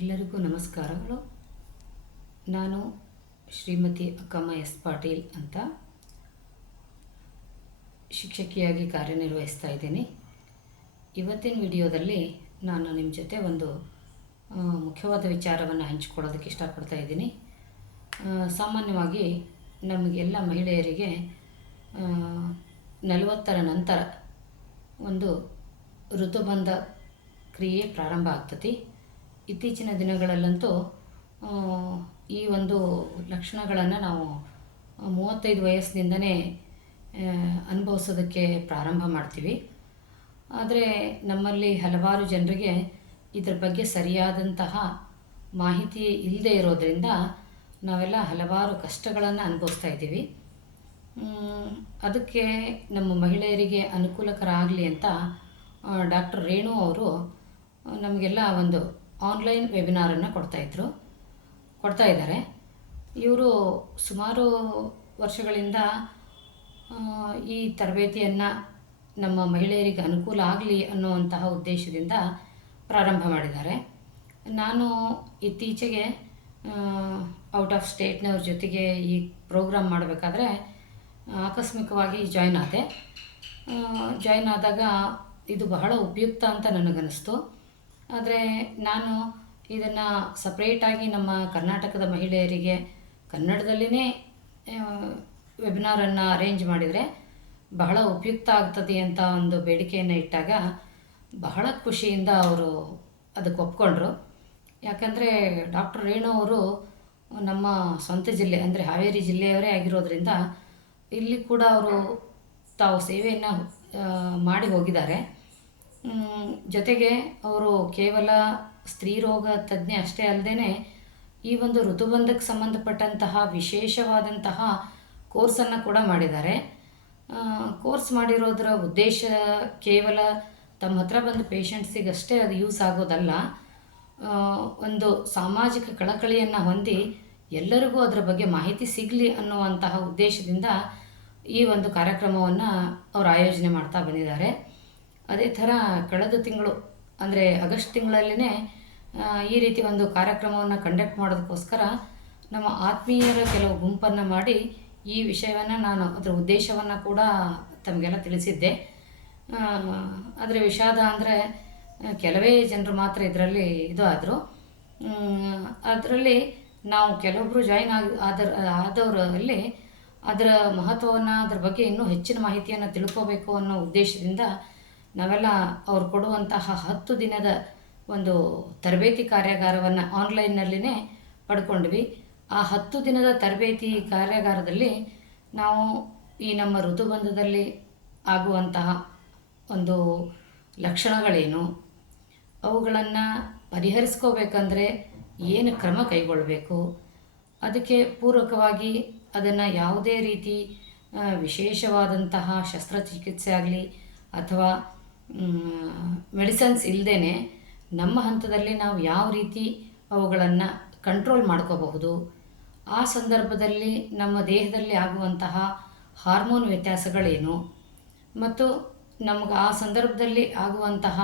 ಎಲ್ಲರಿಗೂ ನಮಸ್ಕಾರಗಳು. ನಾನು ಶ್ರೀಮತಿ ಅಕ್ಕಮ್ಮ ಎಸ್ ಪಾಟೀಲ್ ಅಂತ ಶಿಕ್ಷಕಿಯಾಗಿ ಕಾರ್ಯನಿರ್ವಹಿಸ್ತಾ ಇದ್ದೀನಿ. ಇವತ್ತಿನ ವಿಡಿಯೋದಲ್ಲಿ ನಾನು ನಿಮ್ಮ ಜೊತೆ ಒಂದು ಮುಖ್ಯವಾದ ವಿಚಾರವನ್ನು ಹಂಚಿಕೊಳ್ಳೋದಕ್ಕೆ ಇಷ್ಟಪಡ್ತಾ ಇದ್ದೀನಿ. ಸಾಮಾನ್ಯವಾಗಿ ನಮಗೆಲ್ಲ ಮಹಿಳೆಯರಿಗೆ 40ರ ನಂತರ ಒಂದು ಋತುಬಂಧ ಕ್ರಿಯೆ ಪ್ರಾರಂಭ ಆಗ್ತತಿ. ಇತ್ತೀಚಿನ ದಿನಗಳಲ್ಲಂತೂ ಈ ಒಂದು ಲಕ್ಷಣಗಳನ್ನು ನಾವು 35 ವಯಸ್ಸಿನಿಂದನೇ ಅನುಭವಿಸೋದಕ್ಕೆ ಪ್ರಾರಂಭ ಮಾಡ್ತೀವಿ. ಆದರೆ ನಮ್ಮಲ್ಲಿ ಹಲವಾರು ಜನರಿಗೆ ಇದ್ರ ಬಗ್ಗೆ ಸರಿಯಾದಂತಹ ಮಾಹಿತಿ ಇಲ್ಲದೆ ಇರೋದರಿಂದ ನಾವೆಲ್ಲ ಹಲವಾರು ಕಷ್ಟಗಳನ್ನು ಅನುಭವಿಸ್ತಾ ಇದ್ದೀವಿ. ಅದಕ್ಕೆ ನಮ್ಮ ಮಹಿಳೆಯರಿಗೆ ಅನುಕೂಲಕರ ಆಗಲಿ ಅಂತ ಡಾಕ್ಟರ್ ರೇಣು ಅವರು ನಮಗೆಲ್ಲ ಒಂದು ಆನ್ಲೈನ್ ವೆಬಿನಾರನ್ನು ಕೊಡ್ತಾ ಇದ್ದಾರೆ. ಇವರು ಸುಮಾರು ವರ್ಷಗಳಿಂದ ಈ ತರಬೇತಿಯನ್ನು ನಮ್ಮ ಮಹಿಳೆಯರಿಗೆ ಅನುಕೂಲ ಆಗಲಿ ಅನ್ನುವಂತಹ ಉದ್ದೇಶದಿಂದ ಪ್ರಾರಂಭ ಮಾಡಿದ್ದಾರೆ. ನಾನು ಇತ್ತೀಚೆಗೆ ಔಟ್ ಆಫ್ ಸ್ಟೇಟ್ನವ್ರ ಜೊತೆಗೆ ಈ ಪ್ರೋಗ್ರಾಮ್ ಮಾಡಬೇಕಾದ್ರೆ ಆಕಸ್ಮಿಕವಾಗಿ ಜಾಯ್ನ್ ಆದಾಗ ಇದು ಬಹಳ ಉಪಯುಕ್ತ ಅಂತ ನನಗನ್ನಿಸ್ತು. ಆದರೆ ನಾನು ಇದನ್ನು ಸಪ್ರೇಟಾಗಿ ನಮ್ಮ ಕರ್ನಾಟಕದ ಮಹಿಳೆಯರಿಗೆ ಕನ್ನಡದಲ್ಲೇ ವೆಬಿನಾರನ್ನು ಅರೇಂಜ್ ಮಾಡಿದರೆ ಬಹಳ ಉಪಯುಕ್ತ ಆಗ್ತದೆ ಅಂತ ಒಂದು ಬೇಡಿಕೆಯನ್ನು ಇಟ್ಟಾಗ ಬಹಳ ಖುಷಿಯಿಂದ ಅವರು ಅದಕ್ಕೆ ಒಪ್ಕೊಂಡ್ರು. ಯಾಕಂದರೆ ಡಾಕ್ಟರ್ ರೇಣು ಅವರು ನಮ್ಮ ಸ್ವಂತ ಜಿಲ್ಲೆ ಅಂದರೆ ಹಾವೇರಿ ಜಿಲ್ಲೆಯವರೇ ಆಗಿರೋದ್ರಿಂದ ಇಲ್ಲಿ ಕೂಡ ಅವರು ತಾವು ಸೇವೆಯನ್ನು ಮಾಡಿ ಹೋಗಿದ್ದಾರೆ. ಜೊತೆಗೆ ಅವರು ಕೇವಲ ಸ್ತ್ರೀರೋಗ ತಜ್ಞೆ ಅಷ್ಟೇ ಅಲ್ಲದೆ ಈ ಒಂದು ಋತುಬಂಧಕ್ಕೆ ಸಂಬಂಧಪಟ್ಟಂತಹ ವಿಶೇಷವಾದಂತಹ ಕೋರ್ಸನ್ನು ಕೂಡ ಮಾಡಿದ್ದಾರೆ. ಕೋರ್ಸ್ ಮಾಡಿರೋದರ ಉದ್ದೇಶ ಕೇವಲ ತಮ್ಮ ಹತ್ರ ಬಂದ ಪೇಷಂಟ್ಸಿಗಷ್ಟೇ ಅದು ಯೂಸ್ ಆಗೋದಲ್ಲ, ಒಂದು ಸಾಮಾಜಿಕ ಕಳಕಳಿಯನ್ನು ಹೊಂದಿ ಎಲ್ಲರಿಗೂ ಅದರ ಬಗ್ಗೆ ಮಾಹಿತಿ ಸಿಗಲಿ ಅನ್ನುವಂತಹ ಉದ್ದೇಶದಿಂದ ಈ ಒಂದು ಕಾರ್ಯಕ್ರಮವನ್ನು ಅವರು ಆಯೋಜನೆ ಮಾಡ್ತಾ ಬಂದಿದ್ದಾರೆ. ಅದೇ ಥರ ಕಳೆದ ತಿಂಗಳು ಅಂದರೆ ಆಗಸ್ಟ್ ತಿಂಗಳಲ್ಲೇ ಈ ರೀತಿ ಒಂದು ಕಾರ್ಯಕ್ರಮವನ್ನು ಕಂಡಕ್ಟ್ ಮಾಡೋದಕ್ಕೋಸ್ಕರ ನಮ್ಮ ಆತ್ಮೀಯರ ಕೆಲವು ಗುಂಪನ್ನು ಮಾಡಿ ಈ ವಿಷಯವನ್ನು ನಾನು ಅದರ ಉದ್ದೇಶವನ್ನು ಕೂಡ ತಮಗೆಲ್ಲ ತಿಳಿಸಿದ್ದೆ. ಅದರ ವಿಷಾದ ಅಂದರೆ ಕೆಲವೇ ಜನರು ಮಾತ್ರ ಇದರಲ್ಲಿ ಆದರು. ಅದರಲ್ಲಿ ನಾವು ಕೆಲವೊಬ್ಬರು ಜಾಯಿನ್ ಆದವರಲ್ಲಿ ಅದರ ಮಹತ್ವವನ್ನು ಅದರ ಬಗ್ಗೆ ಇನ್ನೂ ಹೆಚ್ಚಿನ ಮಾಹಿತಿಯನ್ನು ತಿಳ್ಕೋಬೇಕು ಅನ್ನೋ ಉದ್ದೇಶದಿಂದ ನಾವೆಲ್ಲ ಅವ್ರು ಕೊಡುವಂತಹ 10 ದಿನದ ಒಂದು ತರಬೇತಿ ಕಾರ್ಯಾಗಾರವನ್ನು ಆನ್ಲೈನ್ನಲ್ಲಿನೇ ಪಡ್ಕೊಂಡ್ವಿ. ಆ 10 ದಿನದ ತರಬೇತಿ ಕಾರ್ಯಾಗಾರದಲ್ಲಿ ನಾವು ಈ ನಮ್ಮ ಋತುಬಂಧದಲ್ಲಿ ಆಗುವಂತಹ ಒಂದು ಲಕ್ಷಣಗಳೇನು, ಅವುಗಳನ್ನು ಪರಿಹರಿಸ್ಕೋಬೇಕಂದ್ರೆ ಏನು ಕ್ರಮ ಕೈಗೊಳ್ಳಬೇಕು, ಅದಕ್ಕೆ ಪೂರಕವಾಗಿ ಅದನ್ನು ಯಾವುದೇ ರೀತಿ ವಿಶೇಷವಾದಂತಹ ಶಸ್ತ್ರಚಿಕಿತ್ಸೆ ಆಗಲಿ ಅಥವಾ ಮೆಡಿಸನ್ಸ್ ಇಲ್ಲದೇ ನಮ್ಮ ಹಂತದಲ್ಲಿ ನಾವು ಯಾವ ರೀತಿ ಅವುಗಳನ್ನು ಕಂಟ್ರೋಲ್ ಮಾಡ್ಕೋಬಹುದು, ಆ ಸಂದರ್ಭದಲ್ಲಿ ನಮ್ಮ ದೇಹದಲ್ಲಿ ಆಗುವಂತಹ ಹಾರ್ಮೋನ್ ವ್ಯತ್ಯಾಸಗಳೇನು ಮತ್ತು ನಮಗೆ ಆ ಸಂದರ್ಭದಲ್ಲಿ ಆಗುವಂತಹ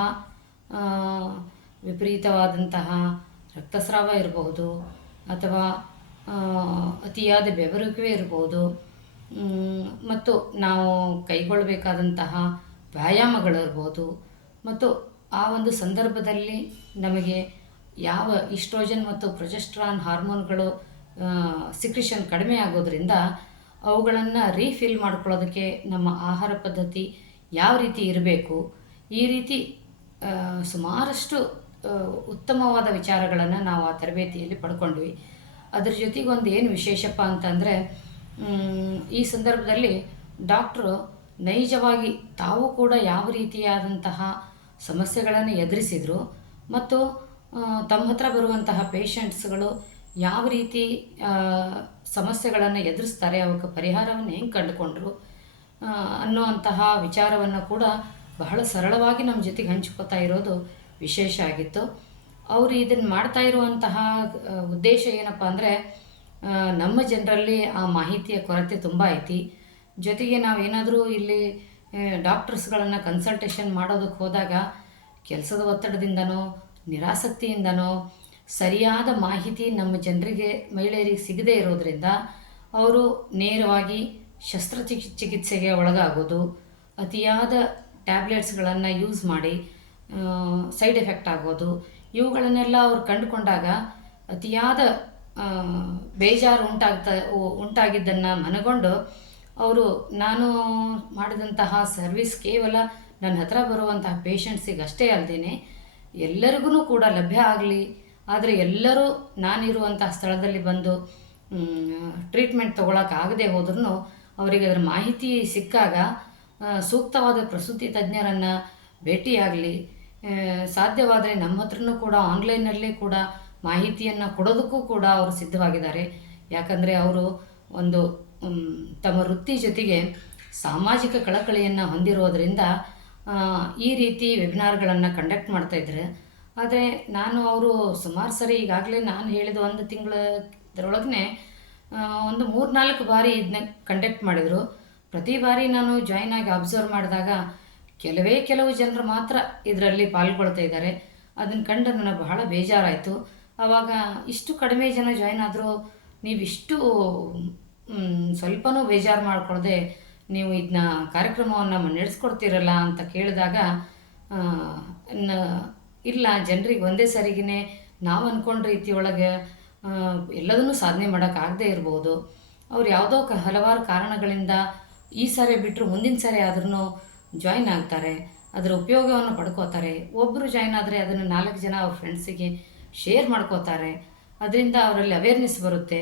ವಿಪರೀತವಾದಂತಹ ರಕ್ತಸ್ರಾವ ಇರಬಹುದು ಅಥವಾ ಅತಿಯಾದ ಬೆವರುವಿಕೆ ಇರಬಹುದು ಮತ್ತು ನಾವು ಕೈಗೊಳ್ಳಬೇಕಾದಂತಹ ವ್ಯಾಯಾಮಗಳಿರ್ಬೋದು ಮತ್ತು ಆ ಒಂದು ಸಂದರ್ಭದಲ್ಲಿ ನಮಗೆ ಯಾವ ಈಸ್ಟ್ರೋಜನ್ ಮತ್ತು ಪ್ರೊಜೆಸ್ಟ್ರಾನ್ ಹಾರ್ಮೋನ್ಗಳು ಸಿಕ್ರಿಷನ್ ಕಡಿಮೆ ಆಗೋದ್ರಿಂದ ಅವುಗಳನ್ನು ರೀಫಿಲ್ ಮಾಡ್ಕೊಳ್ಳೋದಕ್ಕೆ ನಮ್ಮ ಆಹಾರ ಪದ್ಧತಿ ಯಾವ ರೀತಿ ಇರಬೇಕು, ಈ ರೀತಿ ಸುಮಾರಷ್ಟು ಉತ್ತಮವಾದ ವಿಚಾರಗಳನ್ನು ನಾವು ಆ ತರಬೇತಿಯಲ್ಲಿ ಪಡ್ಕೊಂಡ್ವಿ. ಅದ್ರ ಜೊತೆಗೆ ಒಂದು ಏನು ವಿಶೇಷಪ್ಪ ಅಂತಂದರೆ ಈ ಸಂದರ್ಭದಲ್ಲಿ ಡಾಕ್ಟ್ರು ನೈಜವಾಗಿ ತಾವು ಕೂಡ ಯಾವ ರೀತಿಯಾದಂತಹ ಸಮಸ್ಯೆಗಳನ್ನು ಎದುರಿಸಿದರು ಮತ್ತು ತಮ್ಮ ಹತ್ರ ಬರುವಂತಹ ಪೇಷಂಟ್ಸ್ಗಳು ಯಾವ ರೀತಿ ಸಮಸ್ಯೆಗಳನ್ನು ಎದುರಿಸ್ತಾರೆ, ಅವಕ್ಕೆ ಪರಿಹಾರವನ್ನು ಹೆಂಗೆ ಕಂಡುಕೊಂಡ್ರು ಅನ್ನುವಂತಹ ವಿಚಾರವನ್ನು ಕೂಡ ಬಹಳ ಸರಳವಾಗಿ ನಮ್ಮ ಜೊತೆಗೆ ಹಂಚ್ಕೋತಾ ಇರೋದು ವಿಶೇಷ ಆಗಿತ್ತು. ಅವರು ಇದನ್ನು ಮಾಡ್ತಾ ಇರುವಂತಹ ಉದ್ದೇಶ ಏನಪ್ಪ ಅಂದರೆ ನಮ್ಮ ಜನರಲ್ಲಿ ಆ ಮಾಹಿತಿಯ ಕೊರತೆ ತುಂಬ ಐತಿ. ಜೊತೆಗೆ ನಾವೇನಾದರೂ ಇಲ್ಲಿ ಡಾಕ್ಟರ್ಸ್ಗಳನ್ನು ಕನ್ಸಲ್ಟೇಷನ್ ಮಾಡೋದಕ್ಕೆ ಹೋದಾಗ ಕೆಲಸದ ಒತ್ತಡದಿಂದನೋ ನಿರಾಸಕ್ತಿಯಿಂದನೋ ಸರಿಯಾದ ಮಾಹಿತಿ ನಮ್ಮ ಜನರಿಗೆ, ಮಹಿಳೆಯರಿಗೆ ಸಿಗದೇ ಇರೋದರಿಂದ ಅವರು ನೇರವಾಗಿ ಚಿಕಿತ್ಸೆಗೆ ಒಳಗಾಗೋದು, ಅತಿಯಾದ ಟ್ಯಾಬ್ಲೆಟ್ಸ್ಗಳನ್ನು ಯೂಸ್ ಮಾಡಿ ಸೈಡ್ ಎಫೆಕ್ಟ್ ಆಗೋದು, ಇವುಗಳನ್ನೆಲ್ಲ ಅವ್ರು ಕಂಡುಕೊಂಡಾಗ ಅತಿಯಾದ ಬೇಜಾರು ಉಂಟಾಗಿದ್ದನ್ನು ಮನಗೊಂಡು ಅವರು ನಾನು ಮಾಡಿದಂತಹ ಸರ್ವಿಸ್ ಕೇವಲ ನನ್ನ ಹತ್ರ ಬರುವಂತಹ ಪೇಷಂಟ್ಸಿಗೆ ಅಷ್ಟೇ ಅಲ್ಲದೇ ಎಲ್ಲರಿಗೂ ಕೂಡ ಲಭ್ಯ ಆಗಲಿ, ಆದರೆ ಎಲ್ಲರೂ ನಾನಿರುವಂತಹ ಸ್ಥಳದಲ್ಲಿ ಬಂದು ಟ್ರೀಟ್ಮೆಂಟ್ ತೊಗೊಳಕ್ಕಾಗದೆ ಹೋದ್ರೂ ಅವರಿಗೆ ಅದರ ಮಾಹಿತಿ ಸಿಕ್ಕಾಗ ಸೂಕ್ತವಾದ ಪ್ರಸೂತಿ ತಜ್ಞರನ್ನು ಭೇಟಿಯಾಗಲಿ, ಸಾಧ್ಯವಾದರೆ ನಮ್ಮ ಹತ್ರನೂ ಕೂಡ ಆನ್ಲೈನಲ್ಲೇ ಕೂಡ ಮಾಹಿತಿಯನ್ನು ಕೊಡೋದಕ್ಕೂ ಕೂಡ ಅವರು ಸಿದ್ಧವಾಗಿದ್ದಾರೆ. ಯಾಕಂದರೆ ಅವರು ಒಂದು ತಮ್ಮ ವೃತ್ತಿ ಜೊತೆಗೆ ಸಾಮಾಜಿಕ ಕಳಕಳಿಯನ್ನು ಹೊಂದಿರೋದರಿಂದ ಈ ರೀತಿ ವೆಬಿನಾರ್ಗಳನ್ನು ಕಂಡಕ್ಟ್ ಮಾಡ್ತಾಯಿದ್ದಾರೆ. ಆದರೆ ಅವರು ಸುಮಾರು ಸರಿ ಈಗಾಗಲೇ ನಾನು ಹೇಳಿದ 1 ತಿಂಗಳದರೊಳಗೆ ಒಂದು 3-4 ಬಾರಿ ಇದನ್ನ ಕಂಡಕ್ಟ್ ಮಾಡಿದರು. ಪ್ರತಿ ಬಾರಿ ನಾನು ಜಾಯ್ನ್ ಆಗಿ ಅಬ್ಸರ್ವ್ ಮಾಡಿದಾಗ ಕೆಲವು ಜನರು ಮಾತ್ರ ಇದರಲ್ಲಿ ಪಾಲ್ಗೊಳ್ತಾ ಇದ್ದಾರೆ. ಅದನ್ನು ಕಂಡು ನನಗೆ ಬಹಳ ಬೇಜಾರಾಯಿತು. ಆವಾಗ ಇಷ್ಟು ಕಡಿಮೆ ಜನ ಜಾಯ್ನ್ ಆದರೂ ನೀವಿಷ್ಟು ಸ್ವಲ್ಪನೂ ಬೇಜಾರು ಮಾಡಿಕೊಳ್ಳದೆ ನೀವು ಇದನ್ನ ಕಾರ್ಯಕ್ರಮವನ್ನು ನಡೆಸ್ಕೊಡ್ತೀರಲ್ಲ ಅಂತ ಕೇಳಿದಾಗ ಇಲ್ಲ, ಜನರಿಗೆ ಒಂದೇ ಸರಿಗೇ ನಾವು ಅಂದ್ಕೊಂಡ ರೀತಿಯೊಳಗೆ ಎಲ್ಲದನ್ನೂ ಸಾಧನೆ ಮಾಡೋಕ್ಕಾಗದೇ ಇರ್ಬೋದು. ಅವ್ರು ಯಾವುದೋ ಹಲವಾರು ಕಾರಣಗಳಿಂದ ಈ ಸಾರಿ ಬಿಟ್ಟರು ಮುಂದಿನ ಸಾರಿ ಆದ್ರೂ ಜಾಯ್ನ್ ಆಗ್ತಾರೆ, ಅದರ ಉಪಯೋಗವನ್ನು ಪಡ್ಕೋತಾರೆ. ಒಬ್ಬರು ಜಾಯ್ನ್ ಆದರೆ ಅದನ್ನು 4 ಜನ ಅವ್ರ ಫ್ರೆಂಡ್ಸಿಗೆ ಶೇರ್ ಮಾಡ್ಕೋತಾರೆ. ಅದರಿಂದ ಅವರಲ್ಲಿ ಅವೇರ್ನೆಸ್ ಬರುತ್ತೆ.